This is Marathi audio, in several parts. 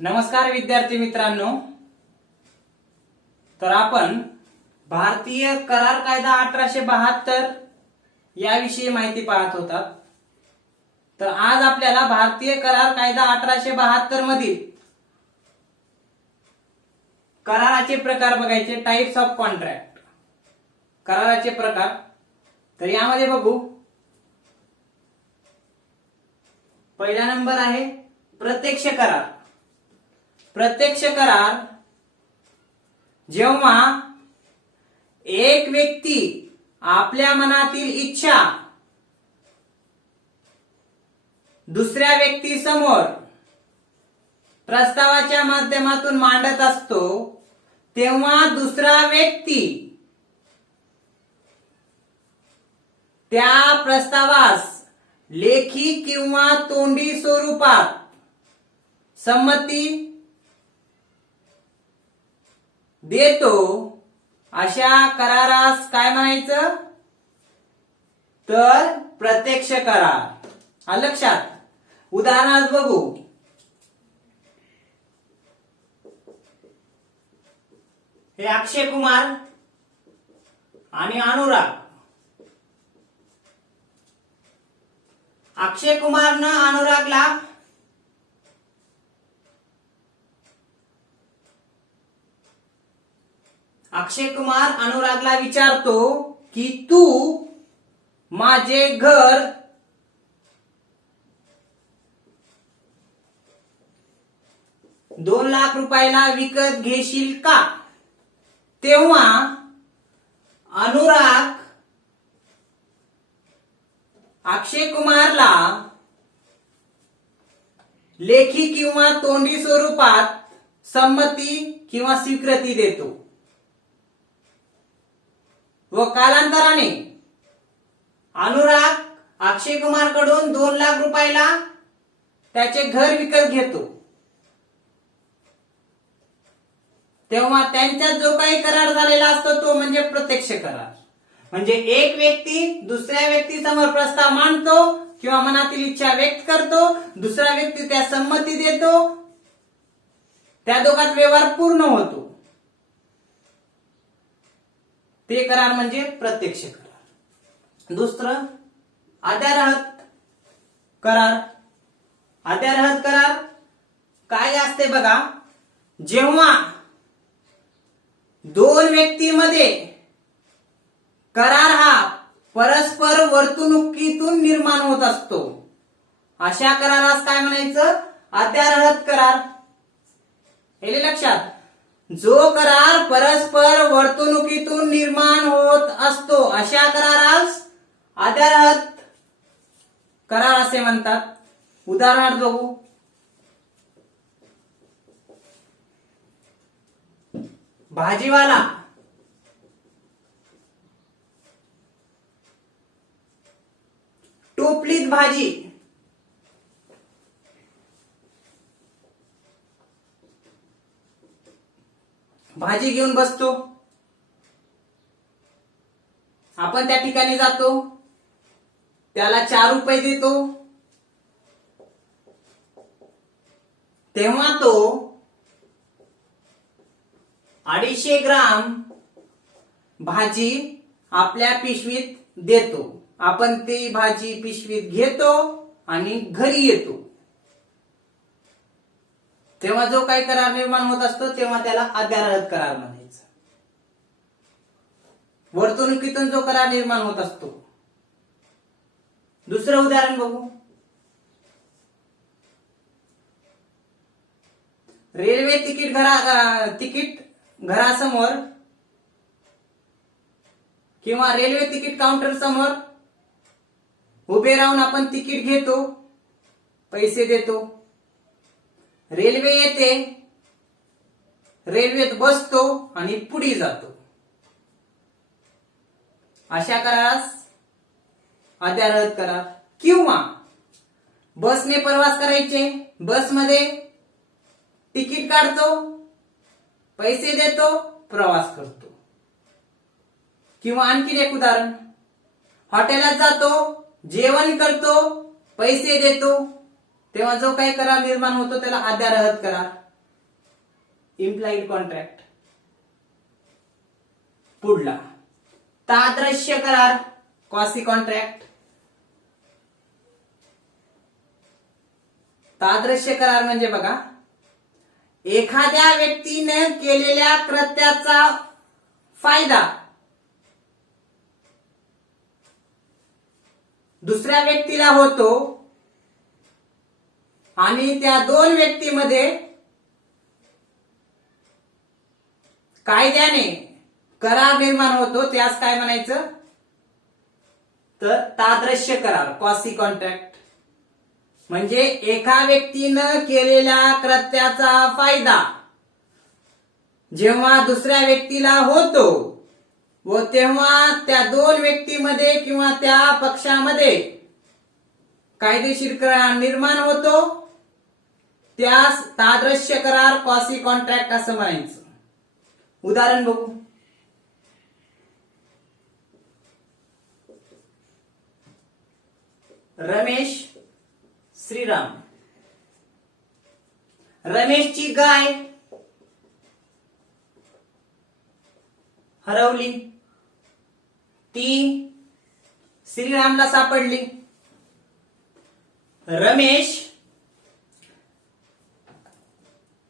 नमस्कार विद्यार्थी मित्रांनो, तर आपण भारतीय करार कायदा 1872 याविषयी माहिती पाहत होतात। तर आज आपल्याला भारतीय करार कायदा 1872 मधील कराराचे प्रकार बघायचे। टाइप्स ऑफ कॉन्ट्रॅक्ट, कराराचे प्रकार। तर यामध्ये बघू, पहिला नंबर आहे प्रत्यक्ष करार। प्रत्यक्ष करार जेव्हा एक व्यक्ती आपल्या मनातील इच्छा दुसऱ्या व्यक्तीसमोर प्रस्तावाच्या माध्यमातून मांडत असतो, तेव्हा दुसरा व्यक्ती त्या प्रस्तावास लेखी किंवा तोंडी स्वरूपात संमती देतो, अशा करारास काय म्हणायचं? तर प्रत्यक्ष करार। आलं लक्षात? उदाहरणार्थ बघू, हे अक्षय कुमार आणि अनुराग। अक्षय कुमारनं अनुरागला विचारतो की तू माझे घर ₹2,00,000 विकत घेशील का? तेव्हा अनुराग अक्षय कुमारला लेखी किंवा तोंडी स्वरूपात संमती किंवा स्वीकृती देतो व कालांतराने अनुराग अक्षय कुमार कडून ₹2,00,000 त्याचे घर विकत घेतो। तेव्हा त्यांच्यात जो काही करार झालेला असतो तो म्हणजे प्रत्यक्ष करार। म्हणजे एक व्यक्ती दुसऱ्या व्यक्तीसमोर प्रस्ताव मांडतो किंवा मनातील इच्छा व्यक्त करतो, दुसरा व्यक्ती त्या संमती देतो, त्या दोघात व्यवहार पूर्ण होतो, ते करार म्हणजे प्रत्यक्ष करार। दुसरं आद्यारहत करार। आद्यारहत करार काय असते बघा, जेव्हा दोन व्यक्तीमध्ये करार हा परस्पर वर्तणुकीतून निर्माण होत असतो, अशा करारास काय म्हणायचं? आद्यारहत करार। हे लक्षात, जो करार परस्पर वर्तणुकीतून निर्माण होत असतो अशा करारास आद्यारहत करार असे म्हणतात। उदाहरणार्थ बघू, भाजीवाला टोपलीत भाजी घेऊन बसतो। आपण त्या ठिकाणी जातो, त्याला ₹4 देतो, तेव्हा तो 250 ग्राम भाजी आपल्या पिशवीत देतो। आपण ती भाजी पिशवीत घेतो आणि घरी येतो, तेव्हा जो काही करार निर्माण होत असतो तेव्हा त्याला आद्यारहत करार म्हणायचं। वर्तणुकीतून जो करार निर्माण होत असतो। दुसरं उदाहरण बघू, रेल्वे तिकीट घरासमोर किंवा रेल्वे तिकीट काउंटर समोर उभे राहून आपण तिकीट घेतो, पैसे देतो, रेल्वे येते, रेल्वेत बसतो आणि पुढे जातो, अशा करारास आद्यारहत करार। किंवा बसने प्रवास करायचे, बसमध्ये तिकीट काढतो, पैसे देतो, प्रवास करतो। किंवा आणखी एक उदाहरण, हॉटेलात जातो, जेवण करतो, पैसे देतो, तेव्हा जो काही करार निर्माण होतो त्याला आद्यारहत करार। Implied contract. पुढला तादृश्य करार, क्वासी कॉन्ट्रॅक्ट. तादृश्य करार म्हणजे बघा, एखाद्या व्यक्तीने केलेल्या कृत्याचा फायदा दुसऱ्या व्यक्तीला होतो आणि त्या दोन व्यक्तीमध्ये कायद्याने करार निर्माण होतो, त्यास काय म्हणायचं तर तादृश्य करार, क्वासी कॉन्ट्रॅक्ट. म्हणजे एका व्यक्तीनं केलेल्या कृत्याचा फायदा जेव्हा दुसऱ्या व्यक्तीला होतो व तेव्हा त्या दोन व्यक्तीमध्ये किंवा त्या पक्षामध्ये कायदेशीर करार निर्माण होतो, त्यास तादृश्य करार, क्वासी कॉन्ट्रॅक्ट असं म्हणायचं. उदाहरण बघू. रमेश श्रीराम. रमेशची गाय हरवली, ती श्रीरामला सापडली. रमेश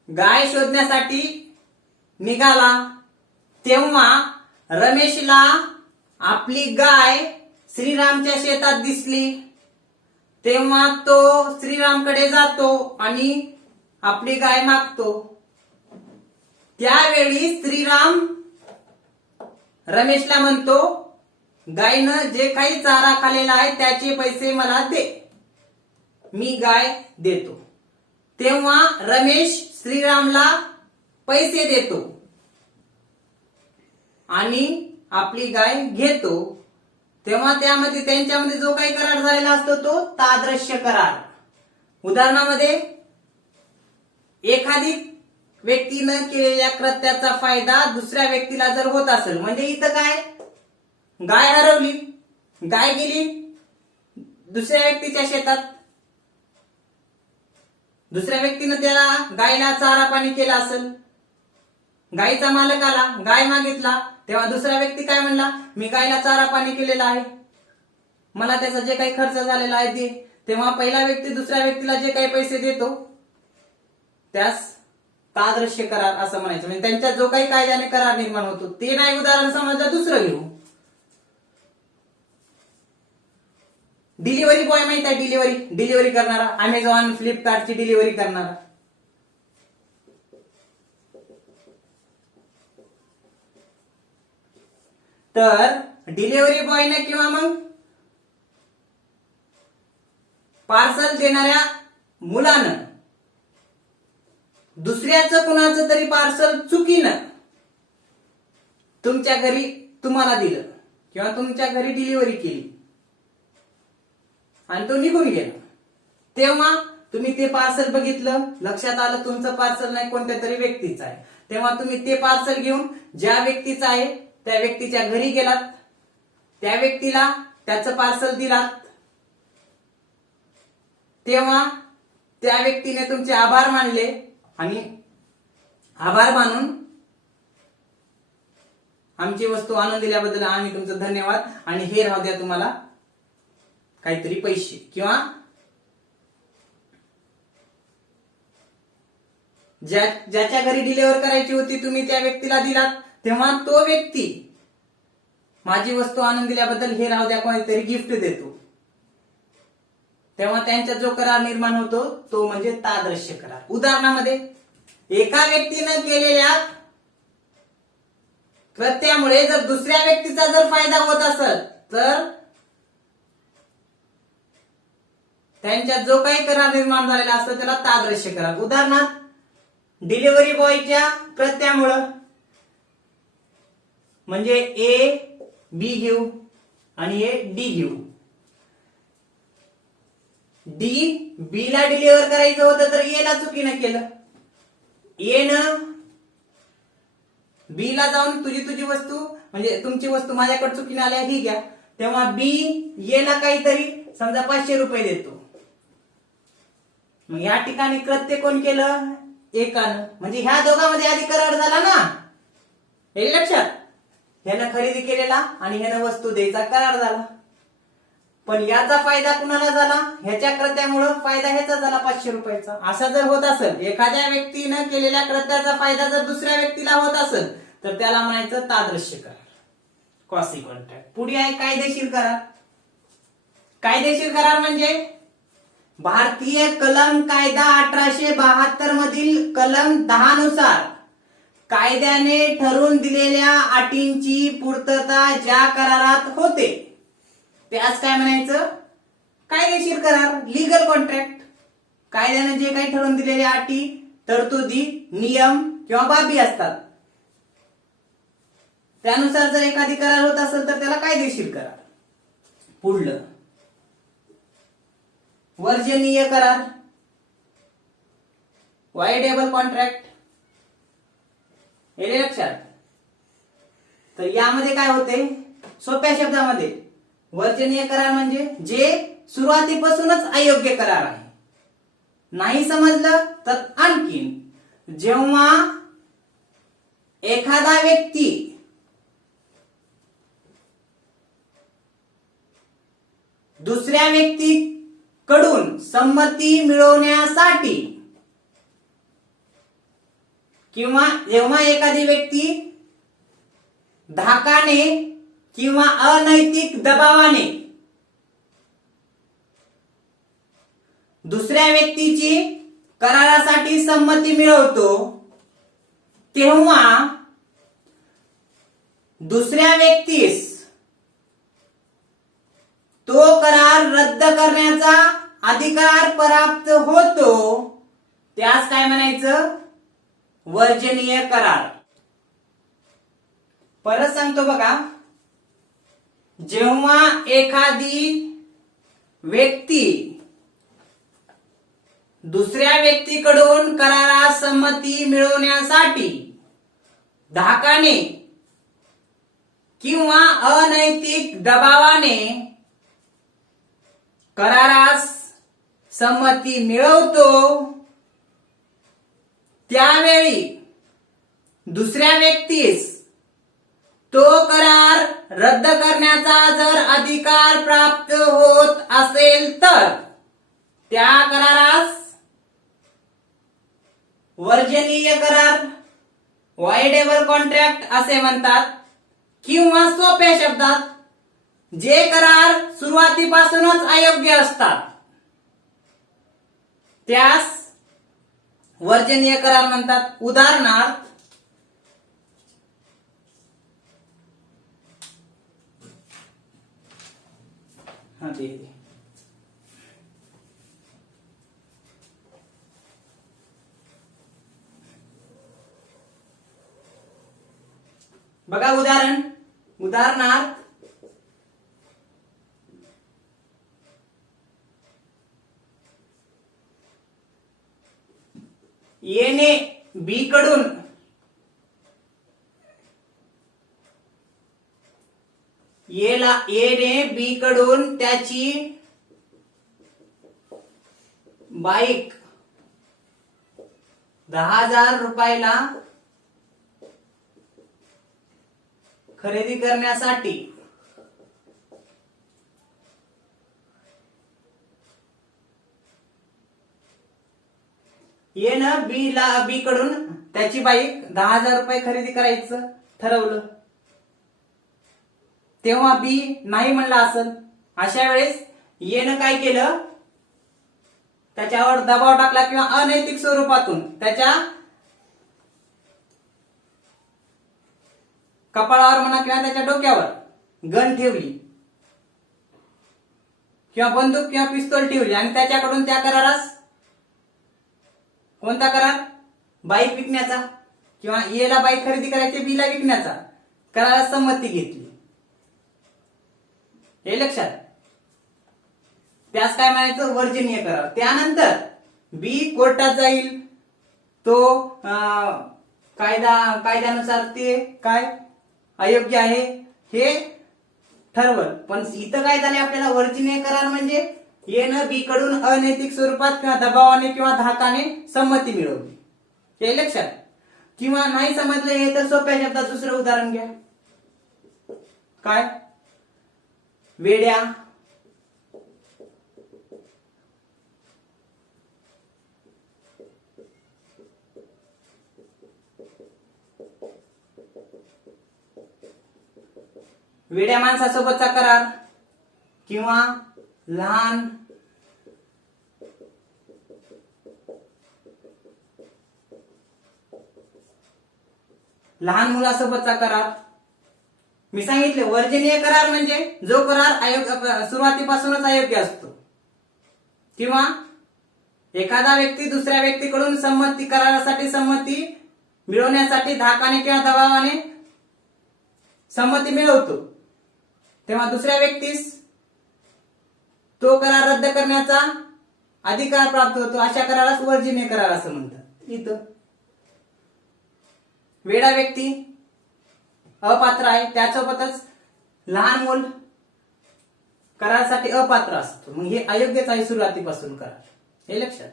गाय शोधण्यासाठी निघाला, तेव्हा रमेशला आपली गाय श्रीरामच्या शेतात दिसली. तेव्हा तो श्रीरामकडे जातो आणि आपली गाय मागतो. त्यावेळी श्रीराम रमेशला म्हणतो, गायनं जे काही चारा खाल्लेला आहे त्याचे पैसे मला दे, मी गाय देतो. तेव्हा रमेश श्रीरामला पैसे देतो आणि आपली गाय घेतो. तेव्हा त्यामध्ये त्यांच्यामध्ये जो काही करार झालेला असतो तो तादृश्य करार. उदाहरणामध्ये एखादी व्यक्तीनं केलेल्या कृत्याचा फायदा दुसऱ्या व्यक्तीला जर होत असेल, म्हणजे इथं काय, गाय हरवली, गाय गेली दुसऱ्या व्यक्तीच्या शेतात, दुसऱ्या व्यक्तीनं त्याला गायला चारा पाणी केला असेल, गायीचा मालक आला, गाय मागितला, तेव्हा दुसरा व्यक्ती काय म्हणला, मी गायला चारा पाणी केलेला आहे, मला त्याचा जे काही खर्च झालेला आहे दे. तेव्हा पहिला व्यक्ती दुसऱ्या व्यक्तीला जे काही पैसे देतो त्यास तादृश्य करार असं म्हणायचं. म्हणजे त्यांच्यात जो काही कायद्याने करार निर्माण होतो ते नाही. उदाहरण समजा दुसरं घेऊ. डिलिव्हरी बॉय माहित आहे, डिलिव्हरी करणारा, अमेझॉन फ्लिपकार्टची डिलिव्हरी करणारा. तर डिलिव्हरी बॉयने किंवा मग पार्सल देणाऱ्या मुलानं दुसऱ्याचं कुणाचं तरी पार्सल चुकीनं तुमच्या घरी तुम्हाला दिलं किंवा तुमच्या घरी डिलिव्हरी केली आणि तो निघून गेला. तेव्हा तुम्ही ते पार्सल बघितलं, लक्षात आलं तुमचं पार्सल नाही, कोणत्या तरी व्यक्तीचं आहे. तेव्हा तुम्ही ते पार्सल घेऊन ज्या व्यक्तीचं आहे त्या व्यक्तीच्या घरी गेलात, त्या व्यक्तीला त्याचं पार्सल दिलात. तेव्हा त्या व्यक्तीने तुमचे आभार मानले आणि आभार मानून आमची वस्तू आणून दिल्याबद्दल आम्ही तुमचं धन्यवाद आणि हे राहू द्या तुम्हाला काहीतरी पैसे, किंवा ज्याच्या घरी डिलिव्हर करायची होती तुम्ही त्या व्यक्तीला दिलात, तेव्हा तो व्यक्ती माझी वस्तू आणून दिल्याबद्दल हे राहू द्या कोणीतरी गिफ्ट देतो. तेव्हा त्यांच्यात जो करार निर्माण होतो तो म्हणजे तादृश्य करार. उदाहरणामध्ये एका व्यक्तीनं केलेल्या कृत्यामुळे जर दुसऱ्या व्यक्तीचा जर फायदा होत असेल तर त्यांच्यात जो काही करार निर्माण झालेला असतो त्याला तादृश्य करार. उदाहरणार्थ डिलिव्हरी बॉयच्या कृत्यामुळं म्हणजे ए बी घेऊ आणि ए डी घेऊ. डी बी ला डिलिव्हर करायचं होतं तर ए ला चुकीनं केलं. ए न बी ला जाऊन तुझी वस्तू म्हणजे तुमची वस्तू माझ्याकडे चुकीने आल्या ही घ्या. तेव्हा बी ए ला काहीतरी समजा 500 रुपये देतो. मग या ठिकाणी कृत्य कोण केलं, एकानं, म्हणजे ह्या दोघांमध्ये आधी करार झाला ना, हे लक्षात. ह्यानं खरेदी केलेला आणि ह्यानं वस्तू द्यायचा करार झाला. पण याचा फायदा कुणाला झाला? ह्याच्या कृत्यामुळे फायदा ह्याचा झाला 500 रुपयाचा. असा जर होत असेल, एखाद्या व्यक्तीनं केलेल्या कृत्याचा फायदा जर दुसऱ्या व्यक्तीला होत असेल, तर त्याला म्हणायचं तादृश्य करार, क्वासी कॉन्ट्रॅक्ट. पुढे आहे कायदेशीर करार. कायदेशीर करार म्हणजे भारतीय कलम कायदा 1872 मधील कलम 10 नुसार कायद्याने ठरवून दिलेल्या अटींची पूर्तता ज्या करारात होते त्यास काय म्हणायचं? कायदेशीर करार, लीगल कॉन्ट्रॅक्ट. कायद्याने जे काही ठरवून दिलेल्या अटी, तरतुदी, नियम किंवा बाबी असतात त्यानुसार जर एखादी करार होत असेल तर त्याला कायदेशीर करार. पुढलं वर्जनीय करार, वायडेबल कॉन्ट्रॅक्ट. हे लक्षात. तर यामध्ये काय होते? सोप्या शब्दामध्ये वर्जनीय करार म्हणजे जे सुरुवातीपासूनच अयोग्य करार आहे. नाही समजलं तर आणखीन, जेव्हा एखादा व्यक्ती दुसऱ्या व्यक्तीकडून संमती मिळवण्यासाठी किंवा जेव्हा एखादी व्यक्ती धाकाने किंवा अनैतिक दबावाने दुसऱ्या व्यक्तीची करारासाठी संमती मिळवतो, तेव्हा दुसऱ्या व्यक्तीस तो करार रद्द करण्याचा अधिकार प्राप्त होतो. त्यास काय म्हणायचं? वर्जनीय करार. परत सांगतो बघा, जेव्हा एखादी व्यक्ती दुसऱ्या व्यक्तीकडून करारास संमती मिळवण्यासाठी धाकाने किंवा अनैतिक दबावाने करारास संमती मिळवतो, त्यावेळी दुसऱ्या व्यक्तीस तो करार रद्द करण्याचा जर अधिकार प्राप्त होत असेल तर त्या करारास वर्जनीय करार, वायडेबल कॉन्ट्रॅक्ट असे म्हणतात. किंवा सोप्या शब्दात जे करार सुरुवातीपासूनच अयोग्य असतात त्यास वर्जनीय करार म्हणतात. उदाहरणार्थ बघा, उदाहरणार्थ येने बी कडून येने बी कडून त्याची बाईक 10,000 रुपयाला खरेदी करण्यासाठी येनं बी कडून त्याची बाईक 10,000 रुपये खरेदी करायचं ठरवलं, तेव्हा बी नाही म्हणला असेल. अशा वेळेस येनं काय केलं? त्याच्यावर दबाव टाकला किंवा अनैतिक स्वरूपातून त्याच्या कपाळावर म्हणा किंवा त्याच्या डोक्यावर गन ठेवली किंवा बंदूक किंवा पिस्तूल ठेवली आणि त्याच्याकडून त्या करारास, कोणता करार? बाईक विकण्याचा किंवा येला बाईक खरेदी करायची, बीला विकण्याचा करारास संमती घेतली. हे लक्षात. त्यास काय म्हणायचं? वर्जनीय करार. त्यानंतर बी कोर्टात जाईल, तो कायद्यानुसार ते काय अयोग्य आहे हे ठरवल. पण इथं काय झाले आपल्याला? वर्जनीय करार म्हणजे येनं बी कडून अनैतिक स्वरूपात किंवा दबावाने किंवा धाकाने संमती मिळवली. हे लक्षात. किंवा नाही समजलं हे तर सोप्या शब्दात दुसरं उदाहरण घ्या. काय? वेड्या, वेड्या माणसासोबतचा करार किंवा लहान मुलासोबतचा करार. मी सांगितले वर्जनीय करार म्हणजे जो करार सुरुवातीपासूनच अयोग्य असतो किंवा एखादा व्यक्ती दुसऱ्या व्यक्तीकडून करारासाठी संमती मिळवण्यासाठी धाकाने किंवा दबावाने संमती मिळवतो, तेव्हा दुसऱ्या व्यक्तीस तो करार रद्द करण्याचा अधिकार प्राप्त होतो. अशा करारास वर्जनीय करार असं म्हणतात. इथं वेडा व्यक्ती अपात्र आहे, त्यासोबतच लहान मूल करारासाठी अपात्र असतो, मग हे अयोग्यच आहे सुरुवातीपासून करार, हे लक्षात.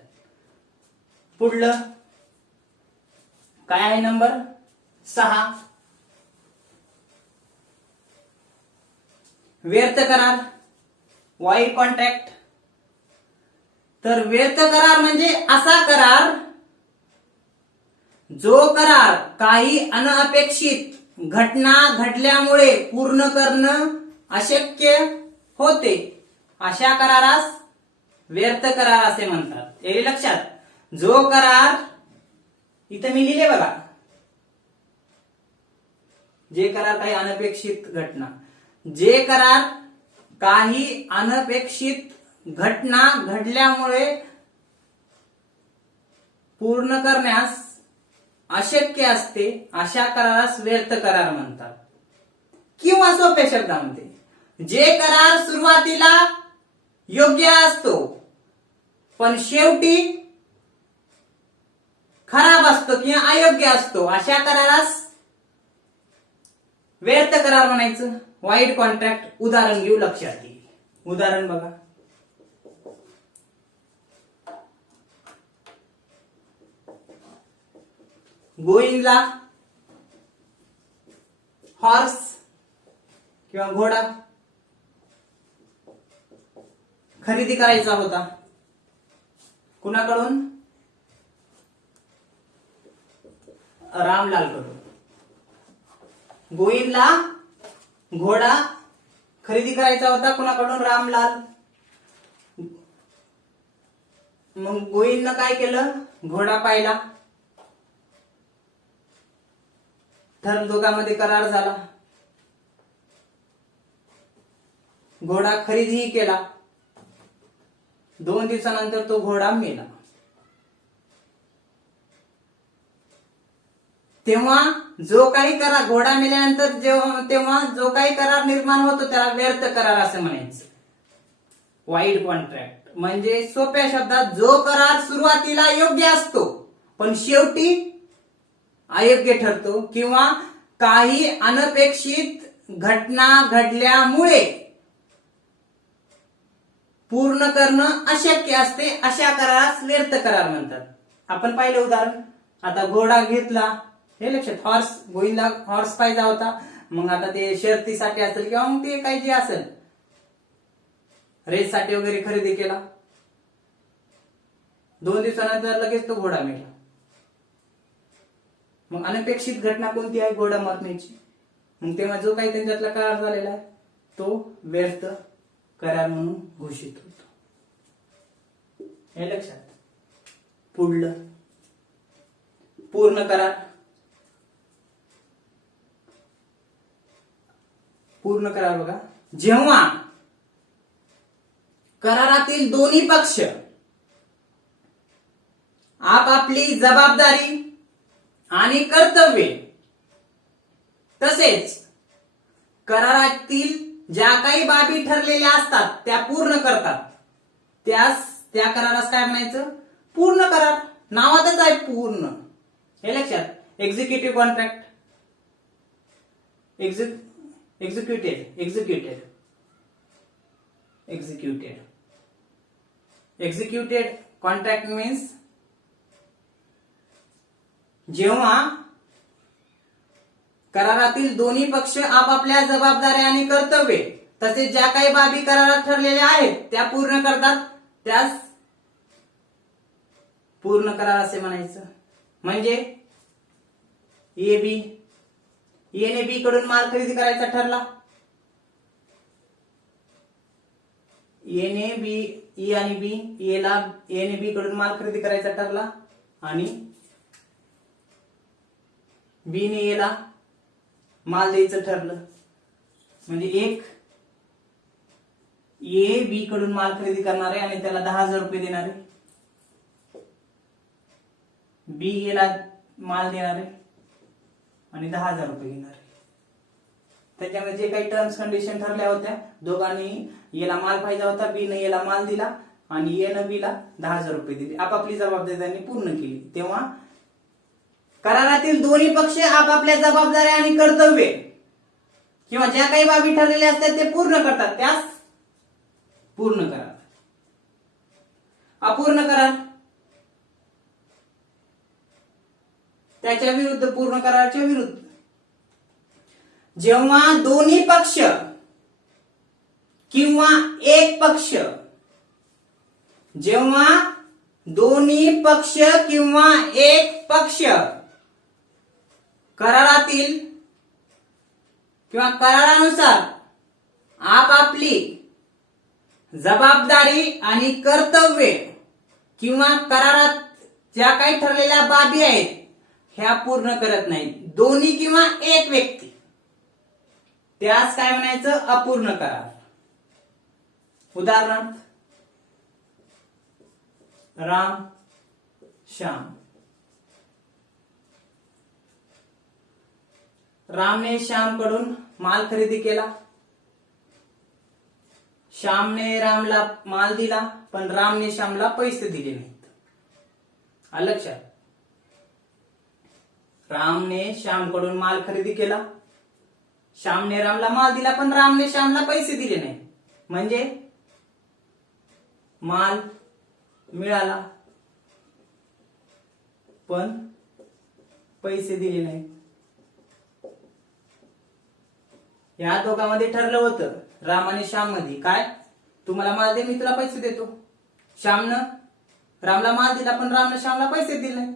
पुढलं काय आहे? नंबर 6 व्यर्थ करार, वाईड कॉन्ट्रॅक्ट. तर व्यर्थ करार म्हणजे असा करार जो करार काही अनपेक्षित घटना घडल्यामुळे पूर्ण करणं अशक्य होते, अशा करारास व्यर्थ करार असे म्हणतात. हे लक्षात. जो करार इथं मी लिहिले बघा, जे करार काही अनपेक्षित घटना, जे करार काही अनपेक्षित घटना घडल्यामुळे पूर्ण करण्यास अशक्य असते, अशा करारास व्यर्थ करार म्हणतात. किंवा सोप्या शब्दामध्ये जे करार सुरुवातीला योग्य असतो पण शेवटी खराब असतो किंवा अयोग्य असतो, अशा करारास व्यर्थ करार म्हणायचं. वाईड कॉन्ट्रॅक्ट उदाहरण घेऊ, लक्षात येईल. उदाहरण बघा. गोविंदला हॉर्स किंवा घोडा खरेदी करायचा होता. कुणाकडून? रामलाल कडून. गोविंदला घोडा खरेदी करायचा होता कुणाकडून? रामलाल. मग गोविंदनं काय केलं? घोडा पाहिला, दोघांमध्ये करार झाला, घोडा खरेदीही केला. 2 दिवसानंतर तो घोडा मेला. तेव्हा जो काही करार, घोडा मेल्यानंतर तेव्हा जो काही करार निर्माण होतो त्याला व्यर्थ करार असं म्हणायचं. वाईड कॉन्ट्रॅक्ट म्हणजे सोप्या शब्दात जो करार सुरुवातीला योग्य असतो पण शेवटी अयोग्य ठरतो किंवा काही अनपेक्षित घटना घडल्यामुळे पूर्ण करणं अशक्य असते, अशा करारास व्यर्थ करार म्हणतात. आपण पाहिलं उदाहरण. आता घोडा घेतला, हे लक्षात. हॉर्स, गोविंदला हॉर्स पाहिजे होता, मग आता ते शर्तीसाठी असेल किंवा मग ते काही जे असेल रेससाठी वगैरे खरेदी केला. 2 दिवसानंतर लगेच तो घोडा मेला. मग अनपेक्षित घटना कोणती आहे? घोडा मरण्याची. मग तेव्हा जो काही त्यांच्यातला करार झालेला आहे तो व्यर्थ करार म्हणून घोषित होतो, हे लक्षात. पुढलं पूर्ण करार. पूर्ण करार बघा, जेव्हा करारातील दोन्ही पक्ष आपापली जबाबदारी आणि कर्तव्ये तसेच करारातील ज्या काही बाबी ठरलेल्या असतात त्या पूर्ण करतात, त्या करारास काय म्हणायचं? पूर्ण करार. नावातच आहे पूर्ण, हे लक्षात. Executive contract, executed contract means जेव्हा करारातील दोन्ही पक्ष आपापल्या जबाबदाऱ्या आणि कर्तव्ये तसेच ज्या काही बाबी करारात ठरलेल्या आहेत त्या पूर्ण करतात त्यास पूर्ण करार असे म्हणायचं. म्हणजे एने बी कडून माल खरेदी करायचा ठरला, ए आणि बी एने बी कडून माल खरेदी करायचा ठरला आणि बी ने एला माल द्यायचं ठरलं. म्हणजे एक ए बी कडून माल खरेदी करणार आहे आणि त्याला 10,000 रुपये देणार आहे. बी एला माल देणार आहे आणि 10,000 रुपये घेणार आहे. त्याच्यामध्ये जे काही टर्म्स कंडिशन ठरल्या होत्या, दोघांनी एला माल पाहिजे होता, बी ने एला माल दिला आणि ए न बी ला 10,000 रुपये दिले. आपापली जबाबदारी त्यांनी पूर्ण केली. तेव्हा करारातील दोन्ही पक्ष आपापल्या जबाबदाऱ्या आणि कर्तव्ये किंवा ज्या काही बाबी ठरलेल्या असतात ते पूर्ण करतात त्यास पूर्ण करार. अपूर्ण करार त्याच्या विरुद्ध, पूर्ण कराराच्या विरुद्ध. जेव्हा दोन्ही पक्ष किंवा एक पक्ष करारातील किंवा करारानुसार आपापली जबाबदारी आणि कर्तव्ये किंवा करारात ज्या काही ठरलेल्या बाबी आहेत ह्या पूर्ण करत नाहीत, दोन्ही किंवा एक व्यक्ती, त्यास काय म्हणायचं? अपूर्ण करार. उदाहरणार्थ राम श्याम. रामने श्यामकडून माल खरेदी केला, श्यामने रामला माल दिला पण रामने श्यामला पैसे दिले नाहीत. आलं लक्षात? रामने श्यामकडून माल खरेदी केला, श्यामने रामला माल दिला पण रामने श्यामला पैसे दिले नाही. म्हणजे माल मिळाला पण पैसे दिले नाही. या दोघांमध्ये ठरलं होतं, राम आणि श्याम मध्ये, काय? तू मला माल दे, मी तुला पैसे देतो. श्यामनं रामला माल दिला पण रामने श्यामला पैसे दिले नाही.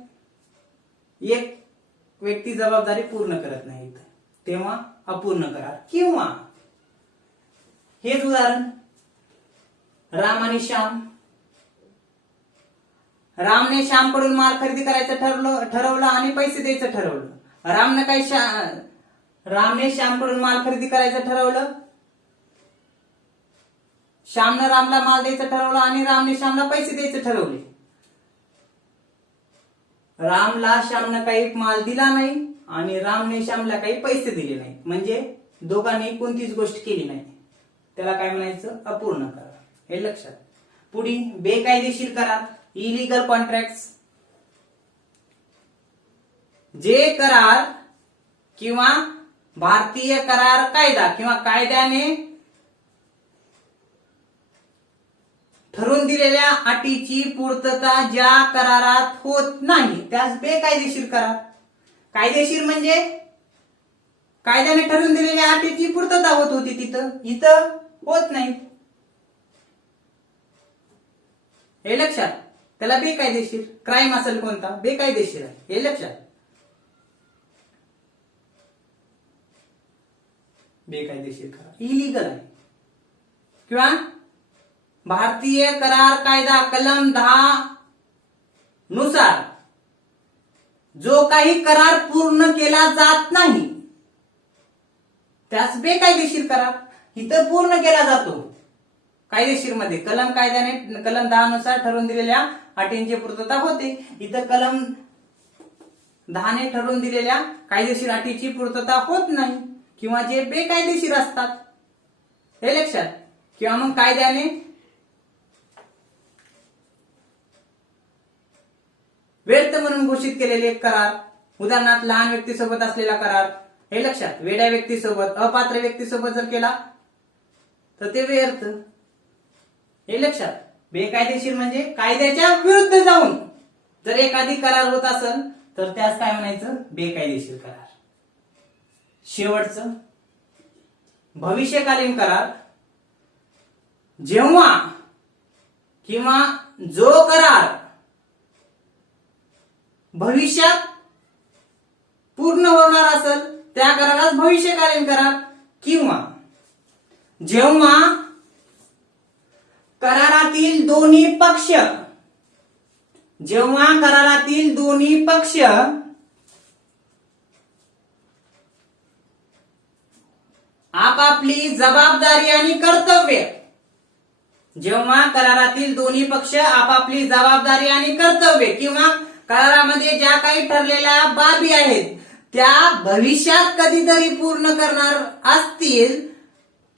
एक व्यक्ती जबाबदारी पूर्ण करत नाही, तेव्हा अपूर्ण करार. किंवा हेच उदाहरण, राम आणि श्याम. रामने श्यामकडून माल खरेदी करायचं ठरवलं आणि पैसे द्यायचं ठरवलं. रामने श्यामकडून माल खरेदी करायचं ठरवलं, श्यामनं रामला माल द्यायचं ठरवलं आणि रामने श्यामला पैसे द्यायचे ठरवले. रामला श्यामनं काही माल दिला नाही आणि रामने श्यामला काही पैसे दिले नाही. म्हणजे दोघांनी कोणतीच गोष्ट केली नाही. त्याला काय म्हणायचं? अपूर्ण करार. हे लक्षात. पुढे बेकायदेशीर करार, इलिगल कॉन्ट्रॅक्ट्स. जे करार किंवा भारतीय करार कायदा किंवा कायद्याने ठरवून दिलेल्या अटीची पूर्तता ज्या करारात होत नाही त्यास बेकायदेशीर करार. कायदेशीर म्हणजे कायद्याने ठरवून दिलेल्या अटीची पूर्तता होत होती इथं होत नाही. हे लक्षात. त्याला बेकायदेशीर. क्राईम असेल कोणता, बेकायदेशीर आहे. हे लक्षात. बेकायदेशीर करार इलिगल आहे. किंवा भारतीय करार कायदा कलम 10 नुसार जो काही करार पूर्ण केला जात नाही त्यास बेकायदेशीर करार. इथं पूर्ण केला जातो. कायदेशीर मध्ये कायद्याने कलम 10 नुसार ठरवून दिलेल्या अटींची पूर्तता होते. इथं कलम 10 ने ठरवून दिलेल्या कायदेशीर अटीची पूर्तता होत नाही किंवा जे बेकायदेशीर असतात. हे लक्षात. किंवा मग कायद्याने व्यर्थ म्हणून घोषित केलेले एक करार. उदाहरणार्थ लहान व्यक्तीसोबत असलेला करार. हे लक्षात. वेड्या व्यक्तीसोबत, अपात्र व्यक्तीसोबत जर केला तर ते व्यर्थ. हे लक्षात. बेकायदेशीर म्हणजे कायद्याच्या विरुद्ध जाऊन जर एखादी करार होत असेल तर त्यास काय म्हणायचं? बेकायदेशीर करार. शेवटचं भविष्यकालीन करार. जेव्हा किंवा जो करार भविष्यात पूर्ण होणार असेल त्या करारास भविष्यकालीन करार. किंवा जेव्हा करारातील दोन्ही पक्ष आपापली जबाबदारी आणि कर्तव्य किंवा करारामध्ये ज्या काही ठरलेल्या बाबी आहेत त्या भविष्यात कधीतरी पूर्ण करणार असतील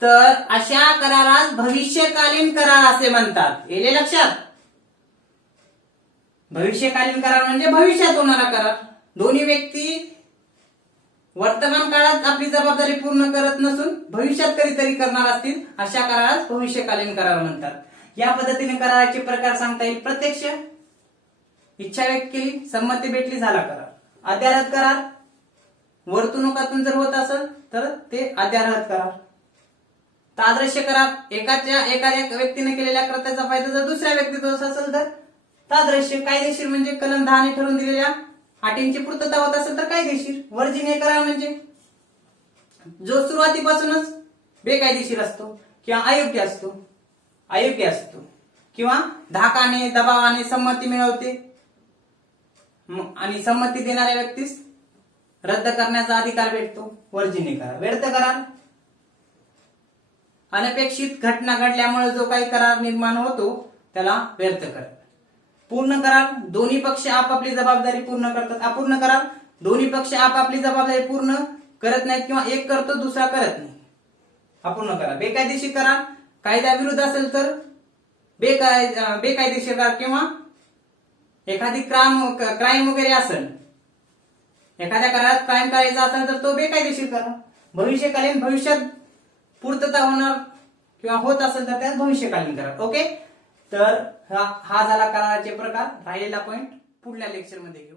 तर अशा करारास भविष्यकालीन करार असे म्हणतात. येले लक्षात? भविष्यकालीन करार म्हणजे भविष्यात होणारा करार. दोन्ही व्यक्ती वर्तमान काळात आपली जबाबदारी पूर्ण करत नसून भविष्यात कधीतरी करणार असतील अशा करारास भविष्यकालीन करार म्हणतात. या पद्धतीने कराराचे प्रकार सांगता येईल. प्रत्यक्ष, इच्छा व्यक्त केली, संमती भेटली, झाला करार. अध्यारत करार वर्तणुकातून जर होत असेल तर ते अध्यारत करार. तादृश्य करार एखाद्या व्यक्तीने केलेल्या कृत्याचा फायदा जर दुसऱ्या व्यक्तीत असेल तर तादृश्य. कायदेशीर म्हणजे कलम 10 ने ठरवून दिलेल्या अटींची पूर्तता होत असेल तर कायदेशीर. वर्जनीय करार म्हणजे जो सुरुवातीपासूनच बेकायदेशीर असतो किंवा अयोग्य असतो किंवा धाकाने दबावाने संमती मिळवते आणि संमती देणाऱ्या व्यक्तीस रद्द करण्याचा अधिकार भेटतो. वर्जनीय करार. व्यर्थ करार अनपेक्षित घटना घडल्यामुळे जो काही करार निर्माण होतो त्याला व्यर्थ करार. पूर्ण करार दोन्ही पक्ष आपापली जबाबदारी पूर्ण करतात. अपूर्ण करार दोन्ही पक्ष आपापली जबाबदारी पूर्ण करत नाहीत किंवा एक करतो दुसरा करत नाही. अपूर्ण करार. बेकायदेशीर करार कायद्याविरुद्ध असेल तर बेकायदेशीर करार किंवा एखादी क्राईम वगैरे असेल, एखाद्या करारात क्राईम करायचा असेल तर तो बेकायदेशीर करार. भविष्यकालीन भविष्यात पूर्तता होणार किंवा होत असेल तर त्यात भविष्यकालीन करार. ओके, तर हा झाला कराराचे प्रकार. राहिलेला पॉइंट पुढल्या लेक्चरमध्ये घेऊ.